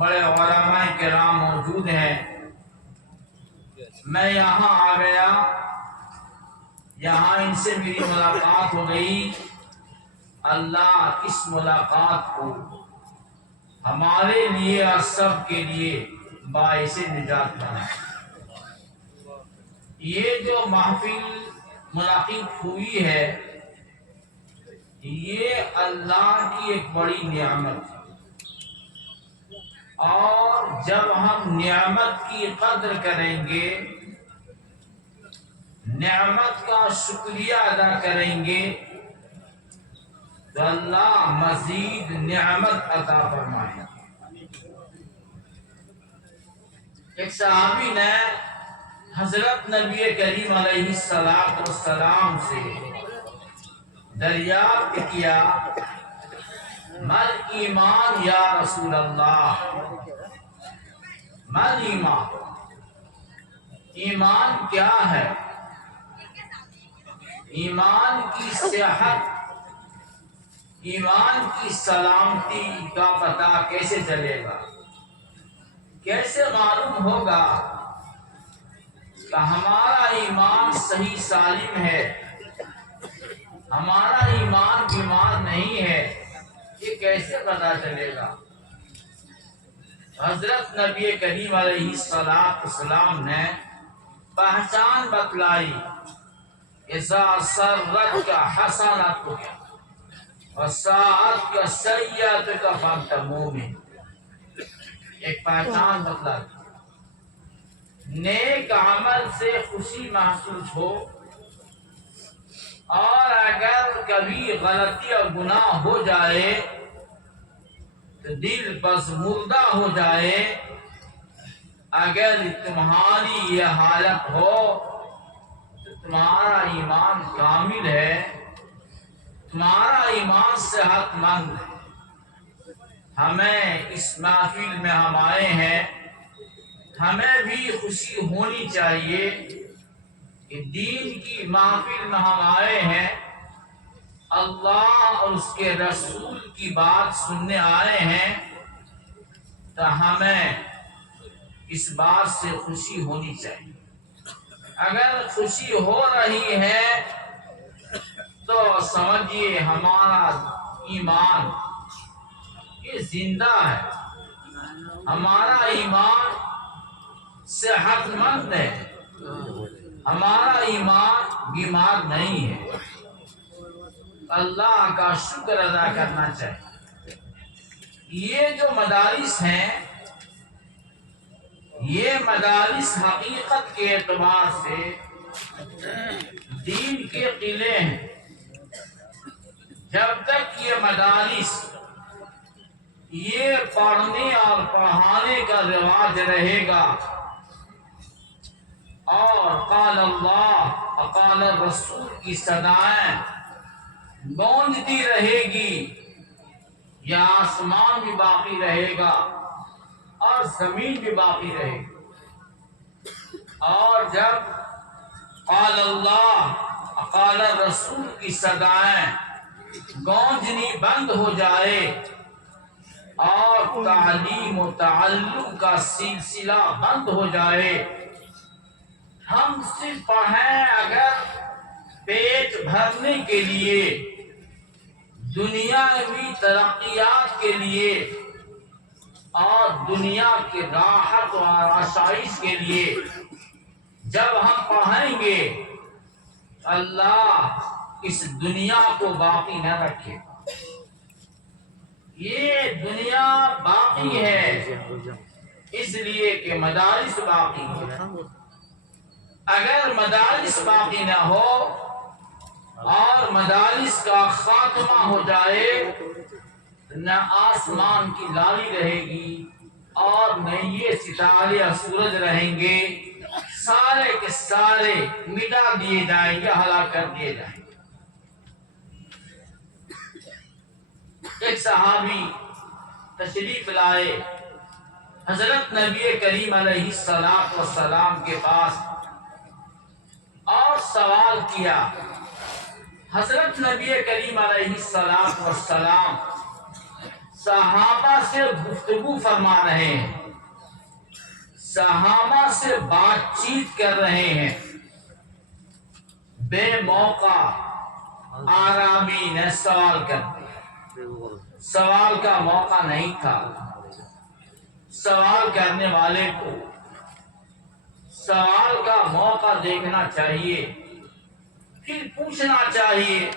بڑے علماء کرام موجود ہیں۔ میں یہاں آ گیا، یہاں ان سے میری ملاقات ہو گئی۔ اللہ اس ملاقات کو ہمارے لیے اور سب کے لیے باعث نجات بنائے۔ یہ جو محفل منعقد ہوئی ہے، یہ اللہ کی ایک بڑی نعمت ہے، اور جب ہم نعمت کی قدر کریں گے، نعمت کا شکریہ ادا کریں گے، تو اللہ مزید نعمت عطا فرمائے گا۔ ایک صحابی نے حضرت نبی کریم علیہ السلام سے دریافت کیا، مل ایمان یا رسول اللہ، مل ایمان، ایمان کیا ہے؟ ایمان کی صحت، ایمان کی سلامتی کا پتہ کیسے چلے گا؟ کیسے معلوم ہوگا کہ ہمارا ایمان صحیح سالم ہے، ہمارا ایمان بیمار نہیں ہے؟ یہ کیسے پتہ چلے گا؟ حضرت نبی کریم علیہ السلام نے پہچان بتلائی، اذا سرت کا حسنت وساعت کا سیئت کا فانت مومن۔ ایک پہچان بتلائی، نیک عمل سے خوشی محسوس ہو، اور اگر کبھی غلطی اور گناہ ہو جائے تو دل بزمردہ ہو جائے۔ اگر تمہاری یہ حالت ہو تو تمہارا ایمان کامل ہے، تمہارا ایمان صحت مند ہے۔ ہمیں اس محفل میں ہم آئے ہیں، ہمیں بھی خوشی ہونی چاہیے کہ دین کی محفل میں ہم آئے ہیں، اللہ اور اس کے رسول کی بات سننے آئے ہیں، تو ہمیں اس بات سے خوشی ہونی چاہیے۔ اگر خوشی ہو رہی ہے تو سمجھیے ہمارا ایمان یہ زندہ ہے، ہمارا ایمان صحت مند ہے، ہمارا ایمان بیمار نہیں ہے۔ اللہ کا شکر ادا کرنا چاہیے۔ یہ جو مدارس ہیں، یہ مدارس حقیقت کے اعتبار سے دین کے قلعے ہیں۔ جب تک یہ مدارس یہ پڑھنے اور پڑھانے کا رواج رہے گا، اور قال اللہ قال الرسول کی صدائیں گونجتی رہے گی، یہ آسمان بھی باقی رہے گا اور زمین بھی باقی رہے گی۔ اور جب قال اللہ قال الرسول کی صدائیں گونجنی بند ہو جائے اور تعلیم و تعلم کا سلسلہ بند ہو جائے، ہم صرف پڑھیں اگر پیٹ بھرنے کے لیے، دنیاوی ترقیات کے لیے اور دنیا کی راحت و آسائش کے لیے، جب ہم پڑھیں گے اللہ اس دنیا کو باقی نہ رکھے۔ یہ دنیا باقی ہے اس لیے کہ مدارس باقی ہے۔ اگر مدارس باقی نہ ہو اور مدارس کا خاتمہ ہو جائے، نہ آسمان کی لالی رہے گی اور نہ یہ ستارے اور سورج رہیں گے، سارے کے سارے مٹا دیے جائیں گے، ہلاک کر دیے جائیں گے۔ ایک صحابی تشریف لائے حضرت نبی کریم علیہ السلام کے پاس اور سوال کیا۔ حضرت نبی کریم علیہ السلام صحابہ سے گفتگو فرما رہے ہیں، صحابہ سے بات چیت کر رہے ہیں، بے موقع آرامی نے سوال کر دیا۔ سوال کا موقع نہیں تھا، سوال کرنے والے کو سوال کا موقع دیکھنا چاہیے، پھر پوچھنا چاہیے۔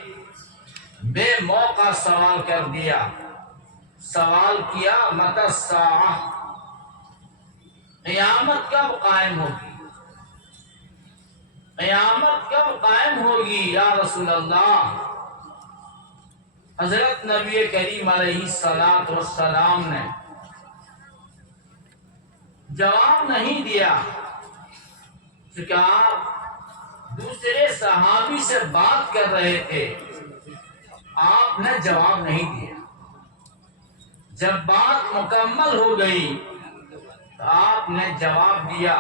بے موقع سوال کر دیا، سوال کیا متی الساعہ، قیامت کب قائم ہوگی؟ قیامت کب قائم ہوگی یا رسول اللہ؟ حضرت نبی کریم علیہ السلام نے جواب نہیں دیا، کیونکہ آپ دوسرے صحابی سے بات کر رہے تھے، آپ نے جواب نہیں دیا۔ جب بات مکمل ہو گئی تو آپ نے جواب دیا،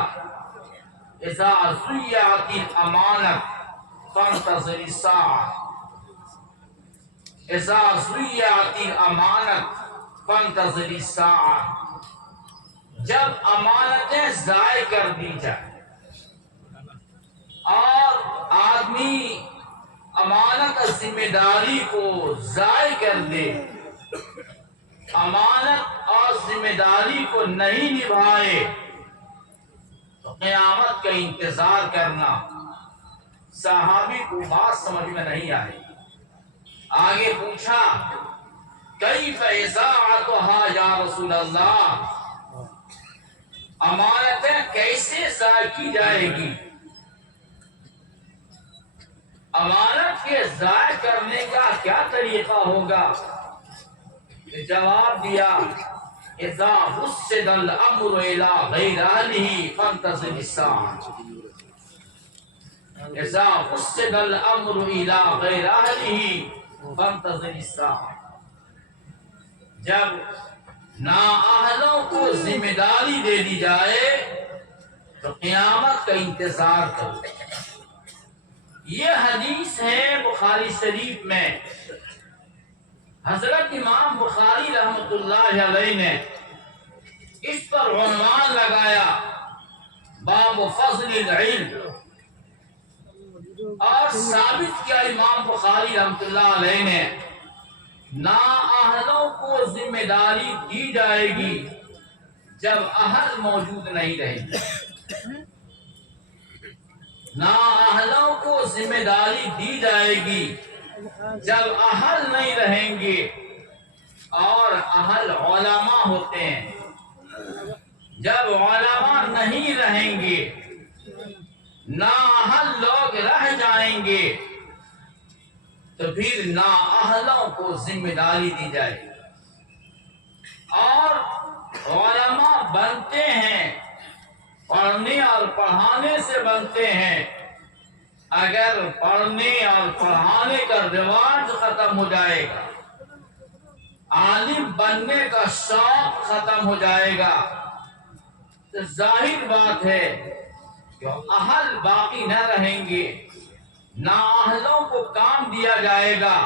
اذا ضیعت الامانۃ فانتظر الساعۃ، اذا ضیعت الامانۃ فانتظر الساعۃ، جب امانتیں ضائع کر دی جائیں اور آدمی امانت ذمہ داری کو ضائع کر دے، امانت اور ذمہ داری کو نہیں نبھائے، تو قیامت کا انتظار کرنا۔ صحابی کو بات سمجھ میں نہیں آئی، آگے پوچھا کیف اضاعتھا یا رسول اللہ، امانتیں کیسے ضائع کی جائے گی؟ امانت کے ضائع کرنے کا کیا طریقہ ہوگا؟ جواب دیا، اذا وسد الامر الى غیر اہلہ فانتظر الساعۃ، اذا وسد الامر الى غیر اہلہ فانتظر الساعۃ، جب نااہلوں کو ذمہ داری دے دی جائے تو قیامت کا انتظار کرو۔ یہ حدیث ہے بخاری شریف میں، حضرت امام بخاری رحمۃ اللہ علیہ نے اس پر عنوان لگایا باب فضل العلم، اور ثابت کیا امام بخاری رحمۃ اللہ علیہ نے نااہلوں کو ذمہ داری دی جائے گی جب اہل موجود نہیں رہیں گے، نااہلوں کو ذمہ داری دی جائے گی جب اہل نہیں رہیں گے، اور اہل علماء ہوتے ہیں، جب علماء نہیں رہیں گے، نااہل لوگ رہ جائیں گے، تو پھر نااہلوں کو ذمہ داری دی جائے گی۔ اور علماء بنتے ہیں پڑھنے اور پڑھانے سے بنتے ہیں، اگر پڑھنے اور پڑھانے کا رواج ختم ہو جائے گا، عالم بننے کا شوق ختم ہو جائے گا، تو ظاہر بات ہے کہ اہل باقی نہ رہیں گے، نااہلوں کو کام دیا جائے گا،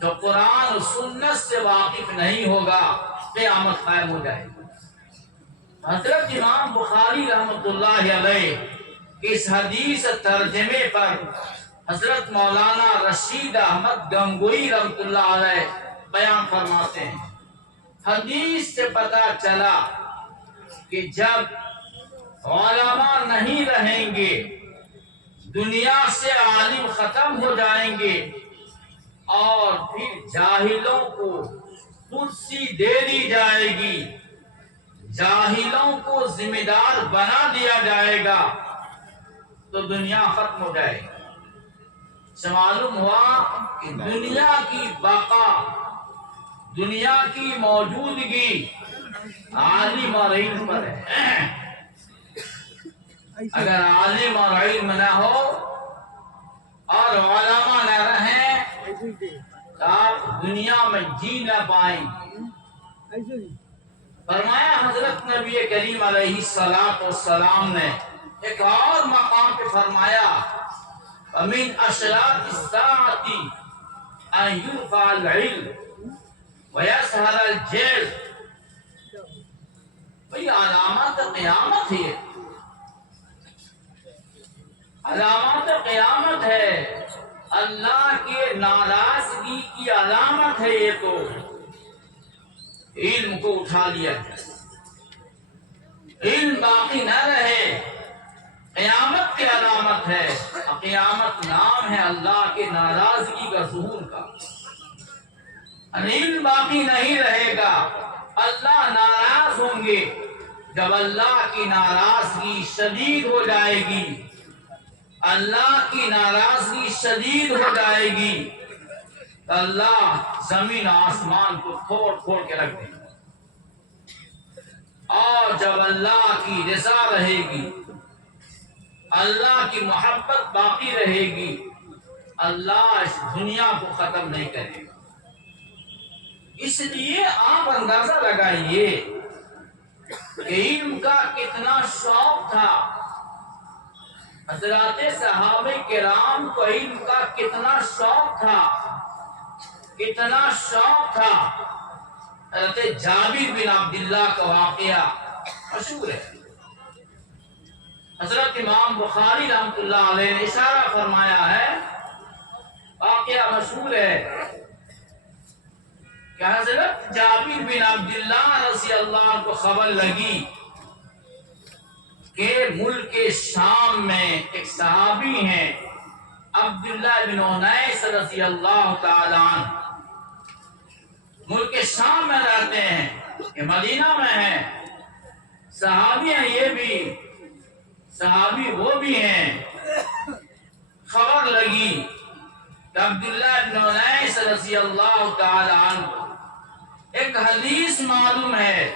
جو قرآن و سنت سے واقف نہیں ہوگا، قیامت قائم ہو جائے گی۔ حضرت امام بخاری رحمۃ اللہ علیہ اس حدیث ترجمے پر حضرت مولانا رشید احمد گنگوئی رحمۃ اللہ علیہ بیان فرماتے ہیں، حدیث سے پتہ چلا کہ جب علماء نہیں رہیں گے، دنیا سے عالم ختم ہو جائیں گے، اور پھر جاہلوں کو کرسی دے دی جائے گی، جاہلوں کو ذمہ دار بنا دیا جائے گا، تو دنیا ختم ہو جائے گی۔ سے معلوم ہوا کہ دنیا کی بقا، دنیا کی موجودگی عالم اور علم پر ہے۔ اگر عالم اور علم نہ ہو اور علماء نہ رہیں تو آپ دنیا میں جی نہ پائیں گے۔ فرمایا حضرت نبی کریم علیہ السلام نے ایک اور مقام پہ فرمایا، وَمِنْ أَشْرَاطِ السَّاعَةِ أَنْ يُرْفَعَ الْعِلْمُ، وَيَسْهَرَ الْجِلْ بھئی علامات قیامت ہے، علامات قیامت ہے، اللہ کے ناراضگی کی علامت ہے یہ تو۔ علم کو اٹھا لیا جائے، علم باقی نہ رہے، قیامت کی علامت ہے۔ قیامت نام ہے اللہ کے ناراضگی کا ظہور کا۔ علم باقی نہیں رہے گا، اللہ ناراض ہوں گے۔ جب اللہ کی ناراضگی شدید ہو جائے گی، اللہ کی ناراضگی شدید ہو جائے گی تو اللہ زمین آسمان کو پھوڑ پھوڑ کے رکھ دے گا۔ اور جب اللہ کی رضا رہے گی، اللہ کی محبت باقی رہے گی، اللہ اس دنیا کو ختم نہیں کرے گا۔ اس لیے آپ اندازہ لگائیے کہ علم کا کتنا شوق تھا، حضرات صحابہ کرام کو علم کا کتنا شوق تھا، کتنا شوق تھا۔ حضرت جابر بن عبداللہ کا واقعہ مشہور ہے، حضرت امام بخاری رحمۃ اللہ علیہ نے اشارہ فرمایا ہے، واقعہ مشہور ہے کہ حضرت جابر بن عبداللہ رضی اللہ عنہ کو خبر لگی کہ ملک شام میں ایک صحابی ہیں عبداللہ بن انیس رضی اللہ تعالی عنہ، ملک شام میں رہتے ہیں، یہ مدینہ میں ہیں، صحابی ہیں، یہ بھی صحابی وہ بھی ہیں۔ خبر لگی کہ عبداللہ بن انیس رضی اللہ تعالی عنہ، ایک حدیث معلوم ہے،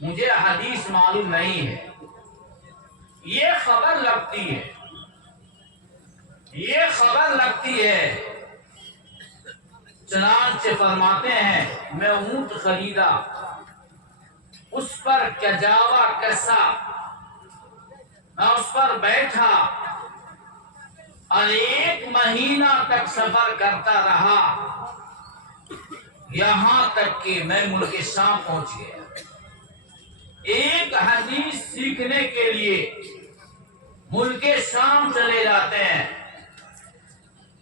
مجھے حدیث معلوم نہیں ہے، یہ خبر لگتی ہے، یہ خبر لگتی ہے۔ چنانچہ فرماتے ہیں میں اونٹ خریدا، اس پر کجاوا کسا، میں اس پر بیٹھا اور 1 مہینہ تک سفر کرتا رہا، یہاں تک کہ میں ملک شام پہنچ گیا۔ ایک حدیث سیکھنے کے لیے ملک شام چلے جاتے ہیں،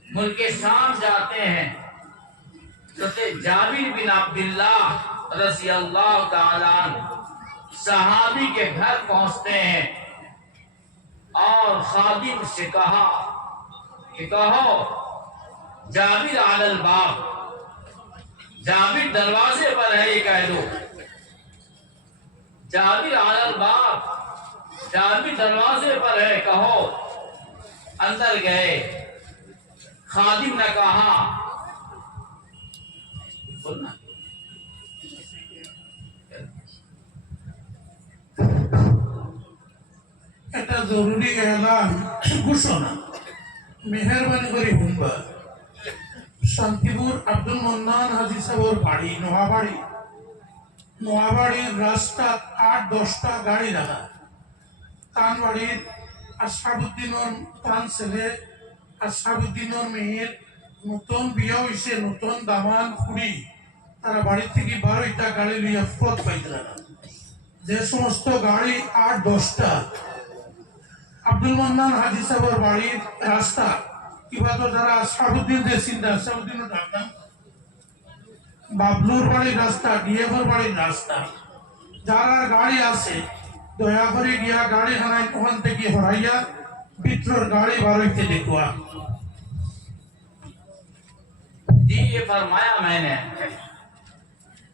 ملک شام جاتے ہیں۔ حضرت جابر بن عبداللہ رضی اللہ تعالی عنہ صحابی کے گھر پہنچتے ہیں اور خادم سے کہا کہ کہو جابر علی الباب، جابر دروازے پر ہے، یہ کہہ دو جابر علی الباب، جابر دروازے پر ہے، کہو۔ اندر گئے، خادم نے کہا بولنا এটা জরুরি এলান ঘোষণা মেহরবানি করে শুনবা। শান্তিপুর আব্দুল মন্নান হাজি সাহেবের বাড়ি নোয়াবাড়ির রাস্তা 8-10টা গাড়ি রাখা, তান বাড়ির আশরাফুদ্দিনের তান ছেলে আশরাফুদ্দিনের মেয়ের নতুন বিয়ে হয়েছে, নতুন দামান খুঁড়ি, তারা বাড়ি থেকে 12টা গাড়ি লইয়া পথ পাইতে না। যে সমস্ত গাড়ি 8-10টা আব্দুল মান্নান হাজি সাহেবের বাড়ির রাস্তা, কিংবা তো যারা আশরাফুদ্দিন যে চিন্তা, আশরাফুদ্দিনের ডাকনাম, বাবলুর বাড়ির রাস্তা, ডিএফের বাড়ির রাস্তা, যারা গাড়ি আছে দয়া করে গিয়া গাড়ি খানায় ওখান থেকে হরাইয়া ভিতর গাড়ি বাড়াইতে দেখুয়া। جی یہ فرمایا میں نے،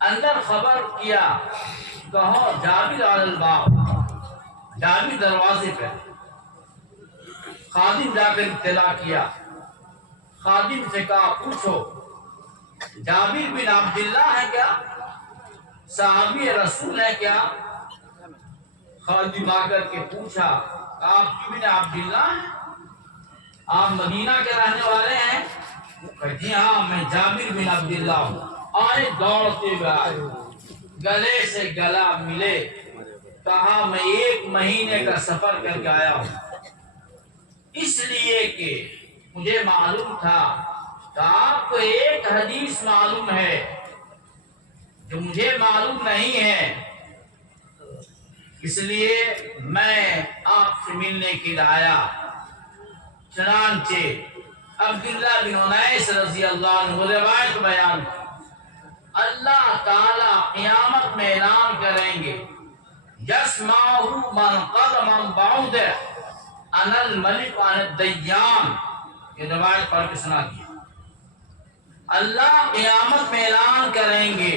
اندر خبر کیا، کہو جابر علی الباب، جابر دروازے پہ۔ خادم جا کر اطلاع کیا، خادم سے کہا پوچھو جابر بن عبداللہ ہے کیا، صحابی رسول ہے کیا؟ خادم آ کر کے پوچھا آپ بن عبداللہ ہیں، آپ مدینہ کے رہنے والے ہیں؟ جی ہاں میں جابر بن عبداللہ ہوں۔ آئے دوڑتے ہوئے آئے، گلے سے گلا ملے، کہا میں 1 مہینے کا سفر کر کے آیا ہوں، اس لیے کہ مجھے معلوم تھا کہ آپ کو ایک حدیث معلوم ہے جو مجھے معلوم نہیں ہے، اس لیے میں آپ سے ملنے کے لیے آیا۔ چنانچہ عبداللہ بن انیس رضی اللہ عنہ روایت بیان کی، اللہ تعالی قیامت میں اعلان کریں گے، یسمعہ من قدم بعود انا الملک انا الدیان۔ یہ روایت پڑھ کے سنا دیا۔ اللہ قیامت میں اعلان کریں گے،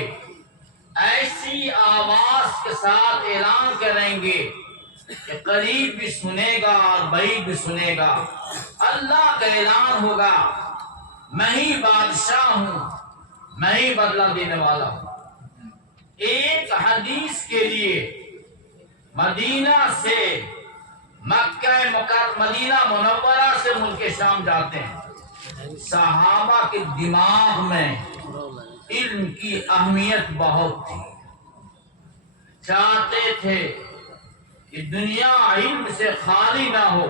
ایسی آواز کے ساتھ اعلان کریں گے کہ قریب بھی سنے گا اور بعید بھی سنے گا۔ اللہ کا اعلان ہوگا، میں ہی بادشاہ ہوں، میں ہی بدلہ دینے والا ہوں۔ ایک حدیث کے لیے مدینہ سے مدینہ منورہ سے ملک شام جاتے ہیں۔ صحابہ کے دماغ میں علم کی اہمیت بہت تھی، چاہتے تھے کہ دنیا علم سے خالی نہ ہو،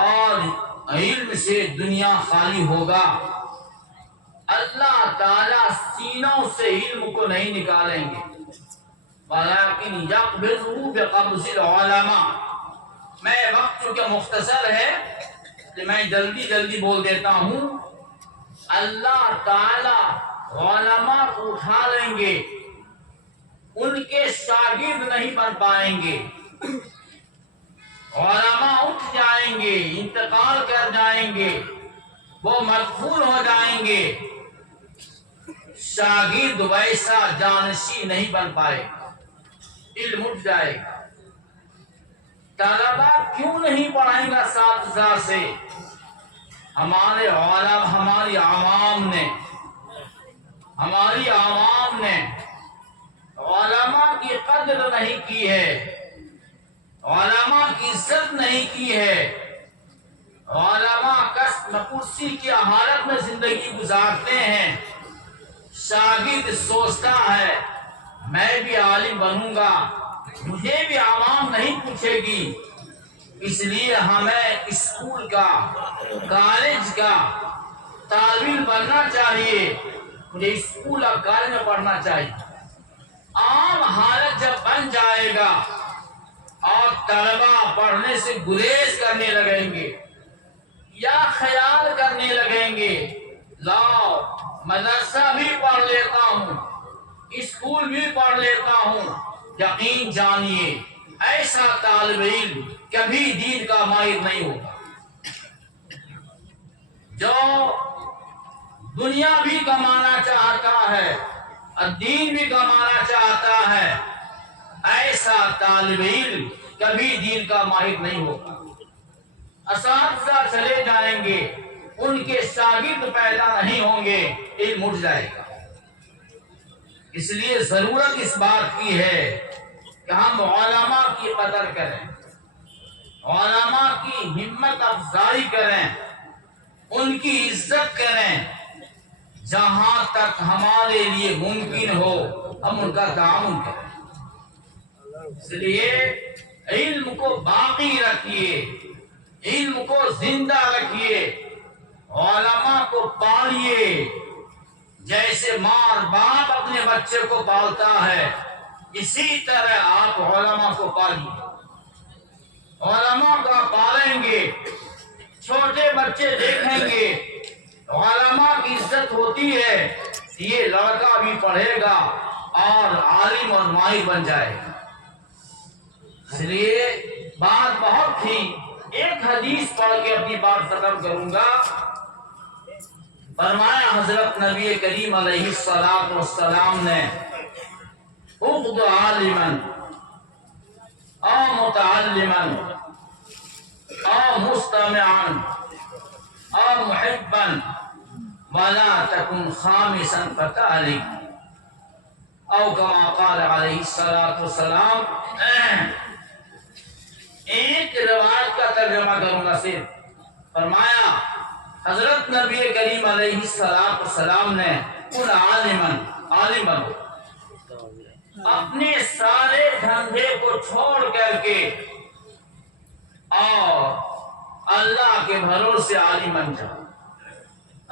اور علم سے دنیا خالی ہوگا۔ اللہ تعالیٰ سینوں سے علم کو نہیں نکالیں گے، ولیکن یقبضہ بقبض العلماء۔ میں وقت چونکہ مختصر ہے کہ میں جلدی بول دیتا ہوں۔ اللہ تعالیٰ علماء کو اٹھا لیں گے، ان کے شاگرد نہیں بن پائیں گے۔ علماء اٹھ جائیں گے، انتقال کر جائیں گے، وہ مدفون ہو جائیں گے، شاگرد ویسا جانشین نہیں بن پائے گا، علم اٹھ جائے گا۔ طلبہ کیوں نہیں پڑھائیں گا اساتذہ سے؟ ہماری عوام نے علماء کی قدر نہیں کی ہے، علماء کی عزت نہیں کی ہے۔ علماء کرسی کی حالت میں زندگی گزارتے ہیں۔ شاگرد سوچتا ہے میں بھی عالم بنوں گا، مجھے بھی عوام نہیں پوچھے گی، اس لیے ہمیں اسکول کا، کالج کا طالب علم بننا چاہیے، مجھے اسکول اور کالج میں پڑھنا چاہیے۔ عام حالت جب بن جائے گا اور طلبہ پڑھنے سے گریز کرنے لگیں گے یا خیال کرنے لگیں گے لاؤ مدرسہ بھی پڑھ لیتا ہوں، اسکول بھی پڑھ لیتا ہوں، یقین جانیے ایسا طالب علم کبھی دین کا ماہر نہیں ہوگا۔ جو دنیا بھی کمانا چاہتا ہے اور دین بھی کمانا چاہتا ہے، ایسا طالب علم کبھی دین کا ماہر نہیں ہوگا۔ اساتذہ چلے جائیں گے، ان کے شاگرد پیدا نہیں ہوں گے، علم اٹھ جائے گا۔ اس لیے ضرورت اس بات کی ہے کہ ہم علماء کی قدر کریں، علماء کی ہمت افزائی کریں، ان کی عزت کریں، جہاں تک ہمارے لیے ممکن ہو ہم ان کا تعاون کریں۔ اس لیے علم کو باقی رکھیے، علم کو زندہ رکھیے، علماء کو پالیے، جیسے ماں باپ اپنے بچے کو پالتا ہے اسی طرح آپ علماء کو پالیے۔ علماء کو پالیں گے، چھوٹے بچے دیکھیں گے علماء کی عزت ہوتی ہے، یہ لڑکا بھی پڑھے گا اور عالم اور ماہر بن جائے گا۔ اس لیے بات بہت تھی، ایک حدیث پڑھ کے اپنی بات ختم کروں گا۔ فرمایا حضرت نبی کریم علیہ الصلوۃ والسلام نے، اغض عالما او متعلما او مستمعا او محبا ولا تكن خامسا فتهلك، او كما قال علیہ الصلوۃ والسلام۔ ایک روایت کا ترجمہ کروں گا صرف۔ فرمایا حضرت نبی کریم علیہ السلام نے ان عالم بنو، اپنے سارے دھندے کو چھوڑ کر کے اور اللہ کے بھروسے عالم بن جاؤ،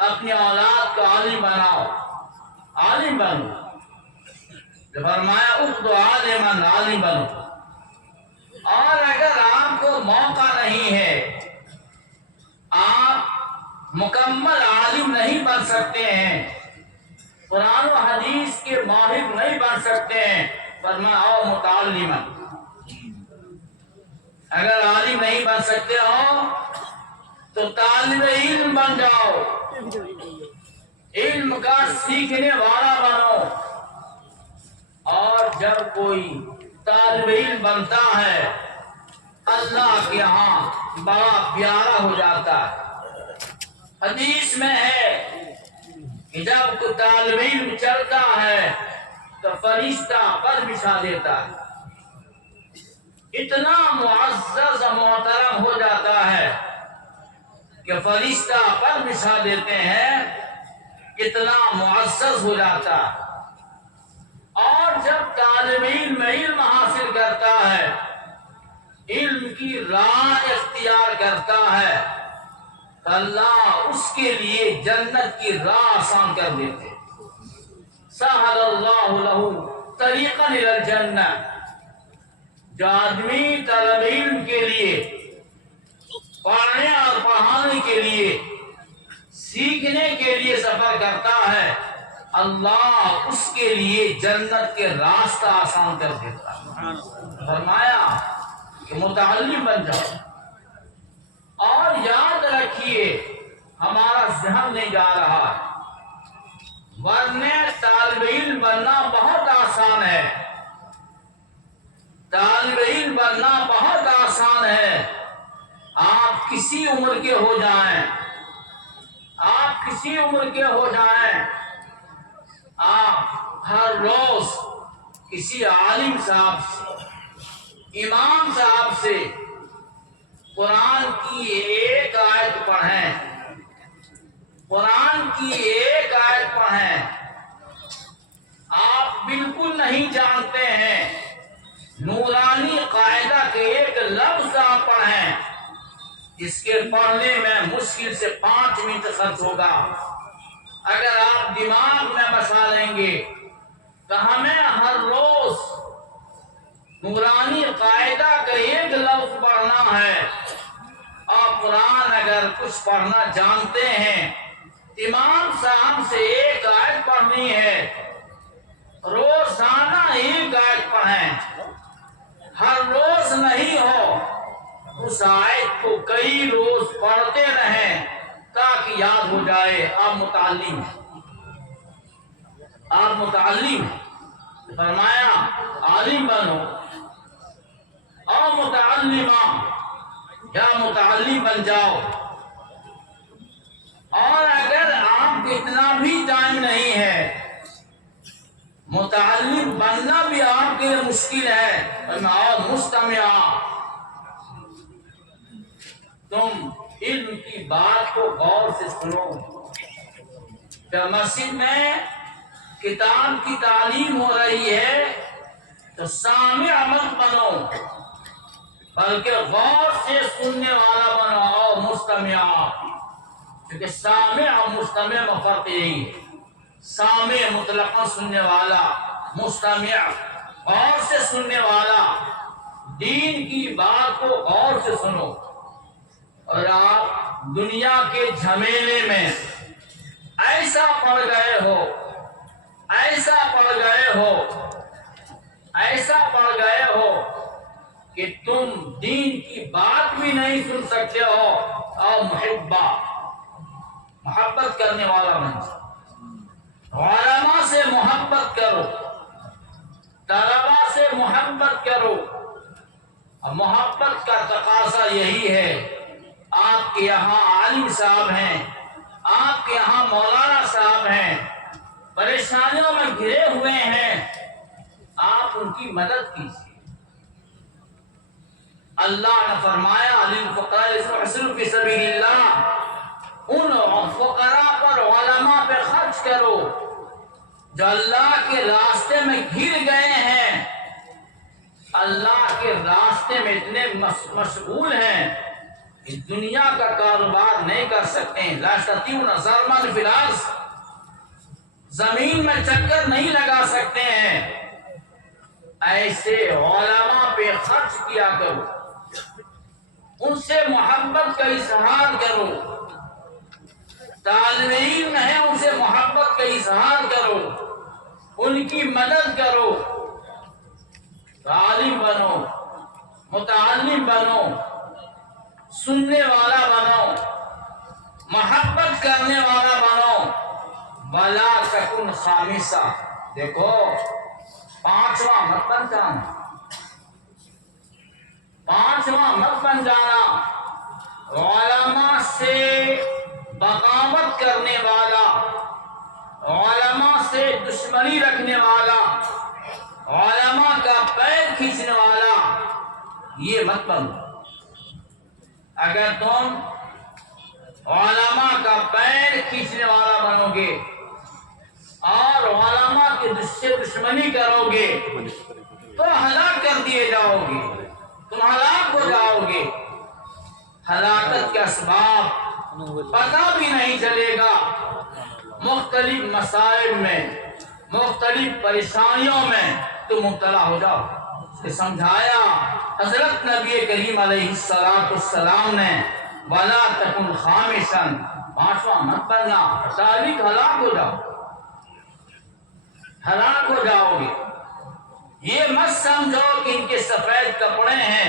اپنی اولاد کو عالم بناؤ، عالم بنو۔ جو فرمایا اخذ عالما عالم بنو. اور اگر آپ کو موقع نہیں ہے، آپ مکمل عالم نہیں بن سکتے ہیں، قرآن و حدیث کے ماہر نہیں بن سکتے ہیں، فرمایا او متعلما. اگر عالم نہیں بن سکتے ہو تو طالب علم بن جاؤ، علم کا سیکھنے والا بنو. اور جب کوئی طالب علم بنتا ہے اللہ کے ہاں بڑا پیارا ہو جاتا ہے. حدیث میں ہے کہ جب کوئی طالب علم چلتا ہے تو فرشتہ پر بچھا دیتا ہے. اتنا معزز و محترم ہو جاتا ہے کہ فرشتہ پر بچھا دیتے ہیں، اتنا معزز ہو جاتا ہے. اور جب طالب علم علم حاصل کرتا ہے، علم کی راہ اختیار کرتا ہے تو اللہ اس کے لیے جنت کی راہ آسان کر دیتے. سہل اللہ لہ طریقا الی الجنہ. جو آدمی طالب علم کے لیے، پڑھنے اور پڑھانے کے لیے، سیکھنے کے لیے سفر کرتا ہے، اللہ اس کے لیے جنت کے راستہ آسان کر دیتا ہے. فرمایا کہ متعلم بن جاؤ. اور یاد رکھیے ہمارا ذہن نہیں جا رہا ہے، ورنہ طالب علم بننا بہت آسان ہے. طالب علم بننا بہت آسان ہے. آپ کسی عمر کے ہو جائیں، آپ کسی عمر کے ہو جائیں، آپ ہر روز کسی عالم صاحب سے، امام صاحب سے قرآن کی ایک آیت پڑھیں، قرآن کی ایک آیت پڑھیں. آپ بالکل نہیں جانتے ہیں، نورانی قاعدہ کے ایک لفظ آپ پڑھیں، اس کے پڑھنے میں مشکل سے 5 منٹ خرچ ہوگا. اگر آپ دماغ میں بسا لیں گے تو ہمیں ہر روز نورانی قاعدہ کا ایک لفظ پڑھنا ہے. اور قرآن اگر کچھ پڑھنا جانتے ہیں، امام صاحب سے ایک آیت پڑھنی ہے، روزانہ ایک آیت پڑھیں. ہر روز نہیں ہو، اس آیت کو کئی روز پڑھتے رہیں تاکہ یاد ہو جائے. آپ متعلم ہیں، آپ متعلم ہیں. فرمایا عالم بنو اور متعلمہ، یا متعلم بن جاؤ. اور اگر آپ کو اتنا بھی ٹائم نہیں ہے، متعلم بننا بھی آپ کے لیے مشکل ہے، اور مستمع، تم علم کی بات کو غور سے سنو. جب مسجد میں کتاب کی تعلیم ہو رہی ہے تو سامع مت بنو، بلکہ غور سے سننے والا بنو. اور مستمع، کیونکہ سامع اور مستمع میں فرق یہی ہے. سامع مطلقاً سننے والا، مستمع غور سے سننے والا. دین کی بات کو غور سے سنو. اور آپ دنیا کے جھمیلے میں ایسا پڑ گئے ہو، ایسا پڑ گئے ہو، ایسا پڑ گئے ہو کہ تم دین کی بات بھی نہیں سن سکتے ہو. اور محبت کرنے والا بن جاؤ. علماء سے محبت کرو، طلباء سے محبت کرو. اور محبت کا تقاضا یہی ہے، آپ کے یہاں عالم صاحب ہیں، آپ کے یہاں مولانا صاحب ہیں، پریشانیوں میں گھرے ہوئے ہیں، آپ ان کی مدد کیجیے. اللہ نے فرمایا للفقراء احسنوا فی سبیل اللہ، ان فقراء پر، علماء پہ خرچ کرو جو اللہ کے راستے میں گر گئے ہیں، اللہ کے راستے میں اتنے مشغول ہیں کہ دنیا کا کاروبار نہیں کر سکتے. لا یستطیعون ضربا فی الارض، زمین میں چکر نہیں لگا سکتے ہیں. ایسے علماء پہ خرچ کیا کرو، ان سے محبت کا اظہار کرو، طالب علم ہے ان سے محبت کا اظہار کرو، ان کی مدد کرو، عالم بنو، متعلم بنو، سننے والا بنو، محبت کرنے والا بنو، ولا تکن خامسہ۔ دیکھو پانچواں مت بن جانا، پانچواں مت بن جانا۔ علماء سے بغاوت کرنے والا، علماء سے دشمنی رکھنے والا، علماء کا پیر کھینچنے والا، یہ مت بنو۔ اگر تم علماء کا پیر کھینچنے والا بنو گے اور علماء کے سے دشمنی کرو گے تو ہلاک کر دیے جاؤ گے، تم ہلاک ہو جاؤ گے۔ ہلاکت کے اسباب پتہ بھی نہیں چلے گا، مختلف مسائل میں، مختلف پریشانیوں میں تم مبتلا ہو جاؤ۔ کہ سمجھایا حضرت نبی کریم علیہ السلام نے وَلَا تَكُنْ خَامِسًا، پانچواں مت بننا، سالک ہلاک ہو جاؤ، ہلاک ہو جاؤ گے۔ یہ مت سمجھو کہ ان کے سفید کپڑے ہیں